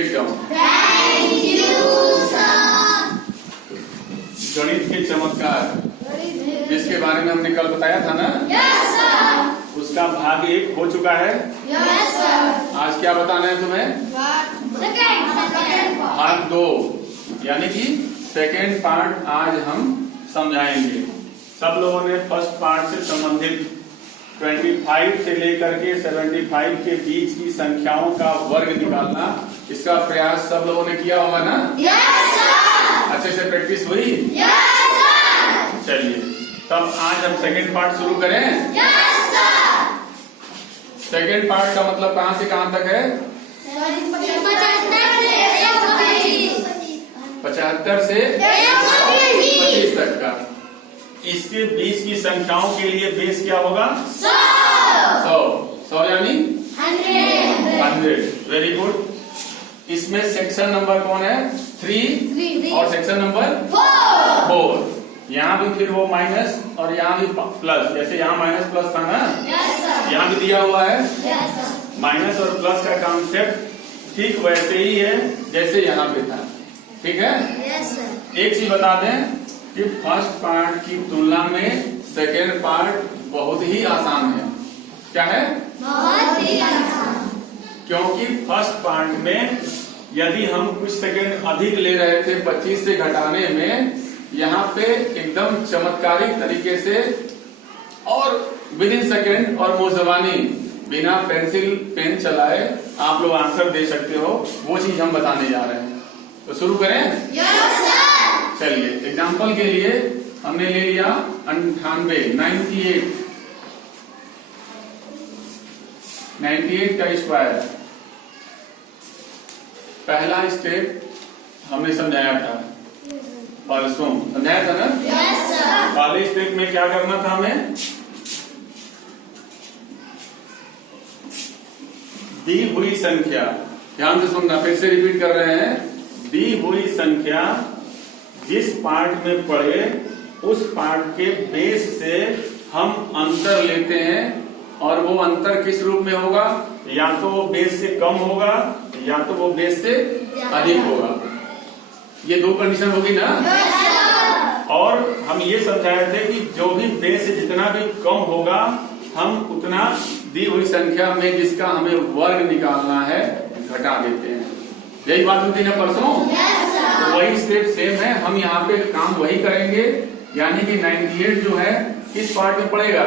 Sit down. Thank you sir. गणित के चमत्कार जिसके बारे में हमने कल बताया था ना, यस सर। उसका भाग 1 हो चुका है। Yes sir. आज क्या बताना है तुम्हें? सेकंड भाग 2 यानी कि सेकेंड पार्ट आज हम समझाएंगे। सब लोगों ने फर्स्ट पार्ट से संबंधित 25 से लेकर के 75 के बीच की संख्याओं का वर्ग निकालना, इसका प्रयास सब लोगों ने किया होगा ना? Yes sir. अच्छे से प्रैक्टिस हुई? Yes sir. चलिए तब आज हम सेकेंड पार्ट शुरू करें। Yes sir. सेकेंड पार्ट का मतलब कहां से कहां तक है? 75 से 25 तक का। इसके बीच की संख्याओं के लिए बेस क्या होगा? 100 यानी 100। Very good. इसमें सेक्शन नंबर कौन है? 3 और सेक्शन नंबर 4। यहाँ भी फिर वो माइनस और यहाँ भी प्लस, जैसे यहाँ माइनस प्लस था ना, यहाँ भी दिया हुआ है। माइनस और प्लस का कॉन्सेप्ट ठीक वैसे ही है जैसे यहाँ पे था। ठीक है? एक चीज बता दें कि फर्स्ट पार्ट की तुलना में सेकेंड पार्ट बहुत ही आसान है। क्या है? बहुत ही आसान। क्योंकि फर्स्ट पार्ट में यदि हम कुछ सेकेंड अधिक ले रहे थे 25 से घटाने में, यहाँ पे एकदम चमत्कारिक तरीके से और विद इन सेकेंड और मोजबानी बिना पेंसिल पेन चलाए आप लोग आंसर दे सकते हो। वो चीज हम बताने जा रहे हैं। तो शुरू करें? Yes sir. चलिए एग्जाम्पल के लिए हमने ले लिया 98 98 का स्क्वायर। पहला स्टेप हमने समझाया था परसों, समझाया था ना? Yes sir. पहले स्टेप में क्या करना था हमें? दी हुई संख्या, ध्यान से सुनना, फिर से रिपीट कर रहे हैं। दी हुई संख्या जिस पार्ट में पड़े उस पार्ट के बेस से हम अंतर लेते हैं, और वो अंतर किस रूप में होगा? या तो वो बेस से कम होगा या तो वो बेस से अधिक होगा। ये दो कंडीशन होगी ना? और हम ये समझाए थे कि जो भी बेस से जितना भी कम होगा हम उतना दी हुई संख्या में जिसका हमें वर्ग निकालना है घटा देते हैं। यही बात होती है परसों। तो वही स्टेप सेम है, हम यहाँ पे काम वही करेंगे। यानी कि 98 जो है किस पार्ट में पड़ेगा?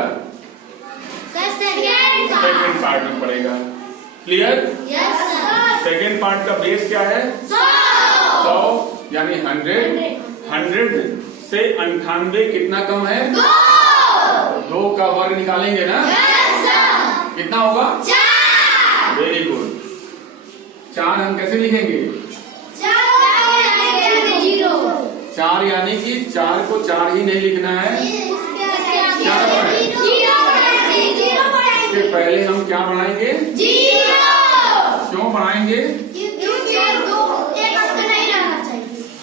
सेकेंड पार्ट में पड़ेगा। क्लियर? सेकेंड पार्ट का बेस क्या है? 100 यानी 100। 100 से 98 कितना कम है? 2 का वर्ग निकालेंगे ना? कितना होगा? 4। Very good. 4 हम कैसे लिखेंगे? 4 यानी कि 4 को 4 ही नहीं लिखना है। क्या करना है? इसके पहले हम क्या बढ़ाएंगे? क्यों बढ़ाएंगे?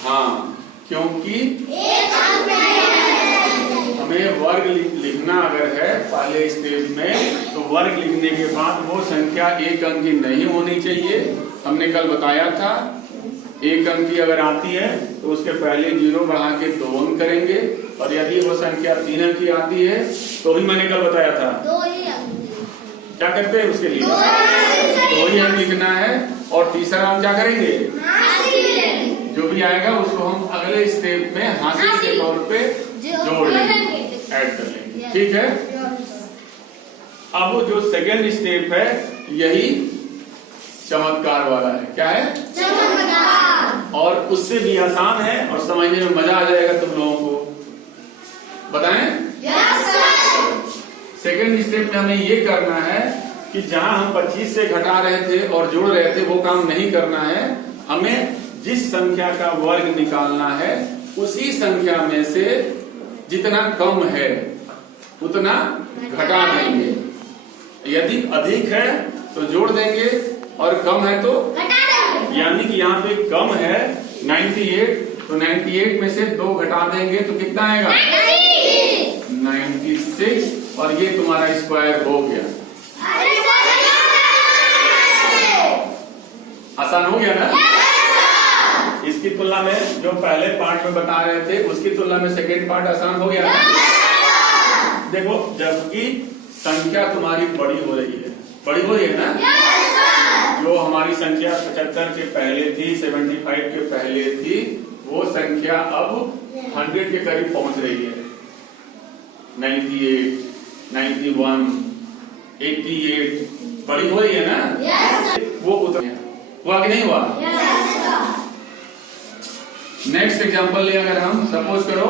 हाँ, क्योंकि हमें वर्ग लिखना अगर है पहले स्टेज में, तो वर्ग लिखने के बाद वो संख्या 1 अंक की नहीं होनी चाहिए। हमने कल बताया था 1 अंक की अगर आती है तो उसके पहले 0 बढ़ा के 2 अंक करेंगे, और यदि वो संख्या 3 अंक की आती है तो भी मैंने कल बताया था क्या करते हैं उसके लिए? 2 ही अंक लिखना है, और तीसरा हम क्या करेंगे? जो भी आएगा उसको हम अगले स्टेप में हासिल के तौर पे जोड़ लेंगे, ऐड कर लेंगे। ठीक है? अब जो सेकेंड स्टेप है यही चमत्कार वाला है। क्या है? चमत्कार। और उससे भी आसान है और समझने में मजा आ जाएगा तुम लोगों को। बताएं? Yes sir. सेकेंड स्टेप में हमें ये करना है कि जहां हम 25 से घटा रहे थे और जोड़ रहे थे वो काम नहीं करना है। हमें जिस संख्या का वर्ग निकालना है उसी संख्या में से जितना कम है उतना घटा देंगे। यदि अधिक है तो जोड़ देंगे और कम है तो घटा देंगे। यानी कि यहाँ पे कम है 98, तो 98 में से 2 घटा देंगे तो कितना आएगा? 96। और ये तुम्हारा स्क्वायर हो गया। आसान हो गया ना? जो पहले पार्ट में बता रहे थे उसकी तुलना में सेकेंड पार्ट आसान हो गया। देखो जबकि संख्या तुम्हारी बड़ी हो रही है, बड़ी हो रही है ना। जो हमारी संख्या 75 के पहले थी, 75 के पहले थी, वो संख्या अब 100 के करीब पहुंच रही है। 98, 91, 88 बड़ी हो रही है ना। वो उतर हुआ कि नहीं हुआ? नेक्स्ट एग्जांपल ले, अगर हम सपोज करो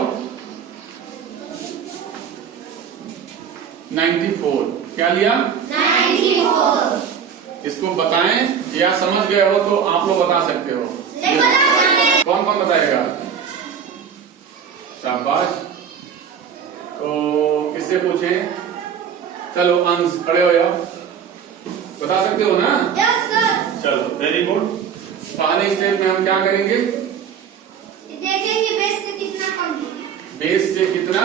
94, क्या लिया? 94। इसको बताएं या समझ गए हो तो आप लोग बता सकते हो। कौन कौन बताएगा? शाबाश। तो किससे पूछें? चलो अंश, खड़े हो जाओ, बता सकते हो ना? Yes sir. चलो वेरी गुड। पहले स्टेप में हम क्या करेंगे? देखेंगे बेस से कितना कम है। बेस से कितना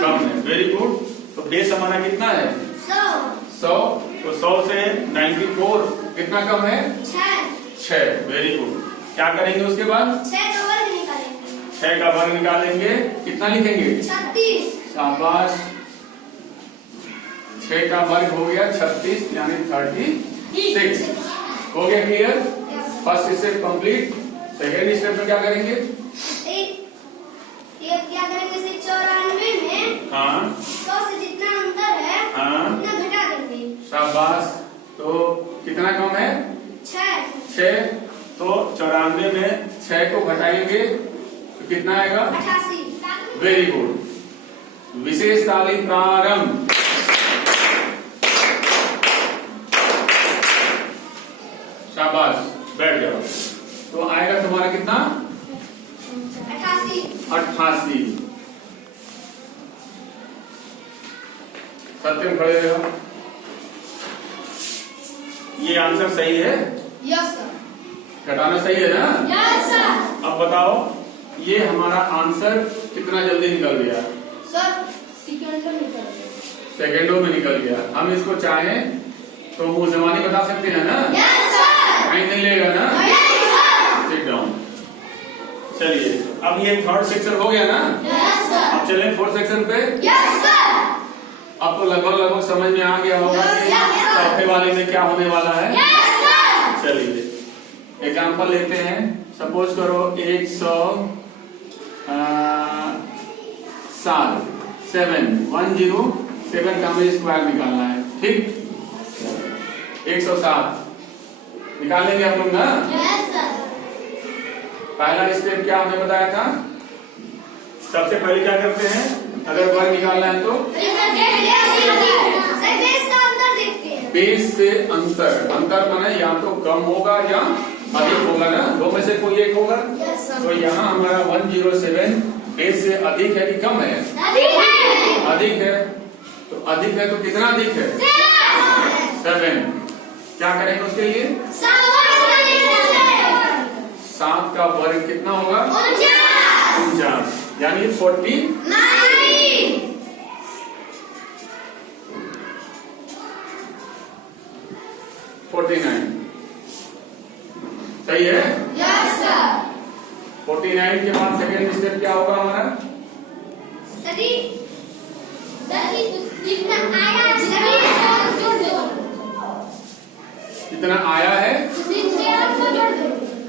कम है। Very good. तो बेस हमारा कितना है? 100। तो 100 से 94 कितना कम है? 6। Very good. क्या करेंगे उसके बाद? 6 का वर्ग निकालेंगे। 6 का वर्ग निकालेंगे, कितना लिखेंगे? 36। शाबाश। 6 का वर्ग हो गया 36 यानी 36। हो गया clear? First step complete. Second step में क्या करेंगे? ये क्या करेंगे? 94 में हाँ 100 से जितना अंतर है उतना घटा देंगे। शाबाश। तो कितना कम है? 6। तो 94 में 6 को घटाएंगे तो कितना आएगा? 88। Very good. विशेष ताली प्रारंभ। शाबाश, बैठ जाओ। तो आएगा तुम्हारा कितना? 88। सत्यम खड़े रहो। ये आंसर सही है? Yes sir. घटाना सही है ना? Yes sir. अब बताओ ये हमारा आंसर कितना जल्दी निकल गया? सर सेकंड में निकल गया। सेकेंडों में निकल गया। हम इसको चाहें तो मुंह जबानी बता सकते हैं ना? Yes sir. टाइम नहीं लेगा ना? Yes sir. Sit down. चलिए अब ये थर्ड सेक्शन हो गया ना? Yes sir. अब चलें फोर्थ सेक्शन पे। Yes sir. अब तो लगभग समझ में आ गया होगा कि चौथे वाले में क्या होने वाला है। Yes sir. चलिए एग्जाम्पल लेते हैं। सपोज करो 107 107 का हमें स्क्वायर निकालना है। ठीक, 107 निकाल लेंगे हम लोग ना? Yes sir. पहला स्टेप क्या हमने बताया था? सबसे पहले क्या करते हैं? अगर वर्ग निकालना है तो बेस से अंतर। अंतर माने या तो कम होगा या अधिक होगा ना, दो में से कोई एक होगा। तो यहाँ हमारा 107 बेस से अधिक है कि कम है? अधिक है। तो अधिक है तो कितना अधिक है? 7। क्या करेंगे उसके लिए? 7 का वर्ग कितना होगा? 49 यानी 49। सही है? Yes sir. 49 के बाद सेकेंड स्टेप क्या होगा हमारा? कितना आया है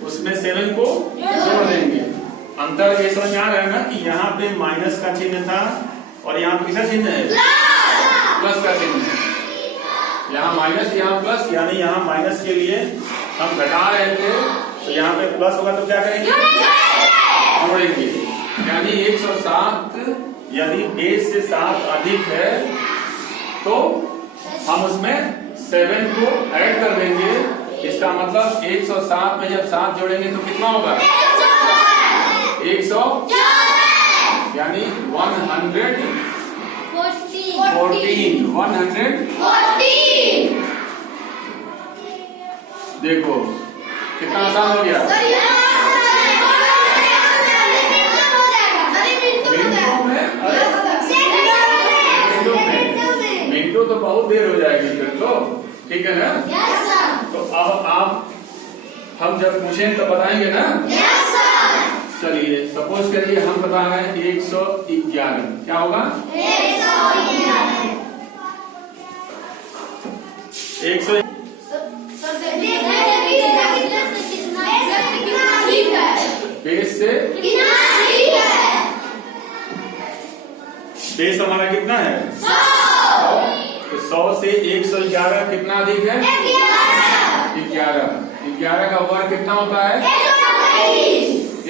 उसमें 7 को जोड़ देंगे। अंतर ये समझ आ रहा है ना कि यहाँ पे माइनस का चिन्ह था और यहाँ किसका चिन्ह है? प्लस का चिन्ह है। यहाँ माइनस यहाँ प्लस, यानी यहाँ माइनस के लिए हम घटा रहे थे तो यहाँ पे प्लस होगा तो क्या करेंगे? जोड़ेंगे। यानी 107 यदि बेस से 7 अधिक है तो हम उसमें 7 को ऐड कर देंगे। इसका मतलब 107 में जब 7 जोड़ेंगे तो कितना होगा? 114 यानी 114। देखो कितना आसान हो गया। मिनटों तो बहुत देर हो जाएगी फिर तो, ठीक है ना? तो अब आप हम जब पूछें तो बताएंगे ना? चलिए सपोज करिए हम बता रहे हैं 111, क्या होगा 100 बेस से बेस हमारा कितना है 100। तो 100 से 111 कितना अधिक है 11 का वर्ग कितना होता है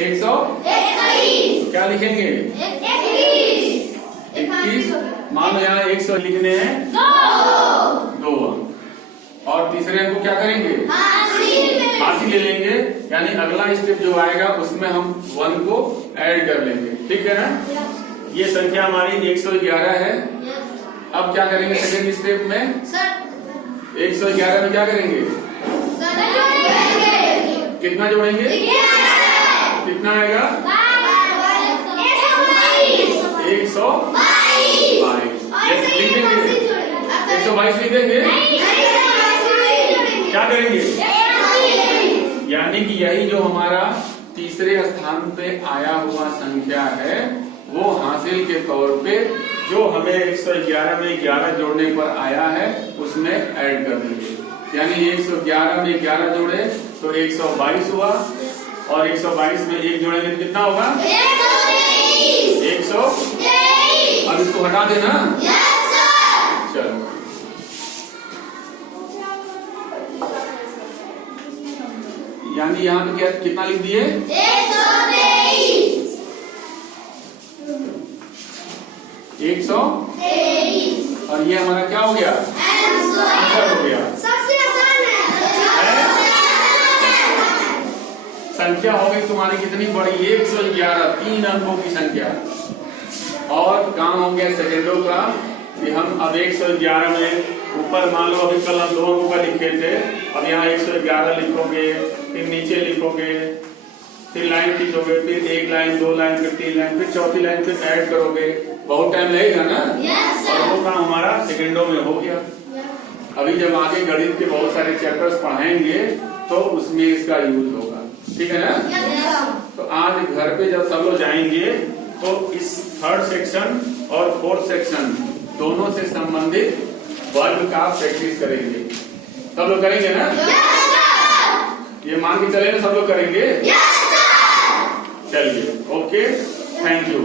100। क्या लिखेंगे 21। मान लो यहाँ 100 लिखने हैं 2 और तीसरे अंक को क्या करेंगे हासिल ले लेंगे, यानी अगला स्टेप जो आएगा उसमें हम 1 को ऐड कर लेंगे, ठीक है ना। ये संख्या हमारी 111 है। अब क्या करेंगे सेकंड स्टेप में 111 में क्या करेंगे कितना जोड़ेंगे कितना आएगा 122 लिख देंगे। क्या करेंगे यानी कि यही जो हमारा तीसरे स्थान पे आया हुआ संख्या है वो हासिल के तौर पे जो हमें 111 में 11 जोड़ने पर आया है उसमें ऐड कर देंगे, यानी 111 में 11 जोड़े तो 122 हुआ और 122 में 1 जोड़ेंगे कितना होगा 100। अब इसको हटा देना। चलो यानी यहाँ पे क्या कितना लिख दिए 123 और ये हमारा क्या हो गया आंसर हो गया। सबसे आसान है संख्या हो गई तुम्हारी कितनी बड़ी 111 3 अंकों की संख्या। और काम हो गया सेकेंडों का कि हम अब 111 में ऊपर मान लो अभी कल हम 2 अंकों का लिखे थे, अब यहाँ 111 लिखोगे, फिर नीचे लिखोगे, फिर लाइन खींचोगे, फिर 1 लाइन 2 लाइन फिर 3 लाइन फिर चौथी लाइन फिर ऐड करोगे, बहुत टाइम लगेगा ना। और वो काम हमारा सेकेंडों में हो गया। अभी जब आगे गणित के बहुत सारे चैप्टर्स पढ़ाएंगे तो उसमें इसका यूज होगा, ठीक है ना। तो आज घर पे जब सब लोग जाएंगे तो इस 3rd सेक्शन और 4th सेक्शन दोनों से संबंधित वर्ग का प्रैक्टिस करेंगे। सब लोग करेंगे ना ये मान के चले ना सब लोग करेंगे। चलिए ओके थैंक यू।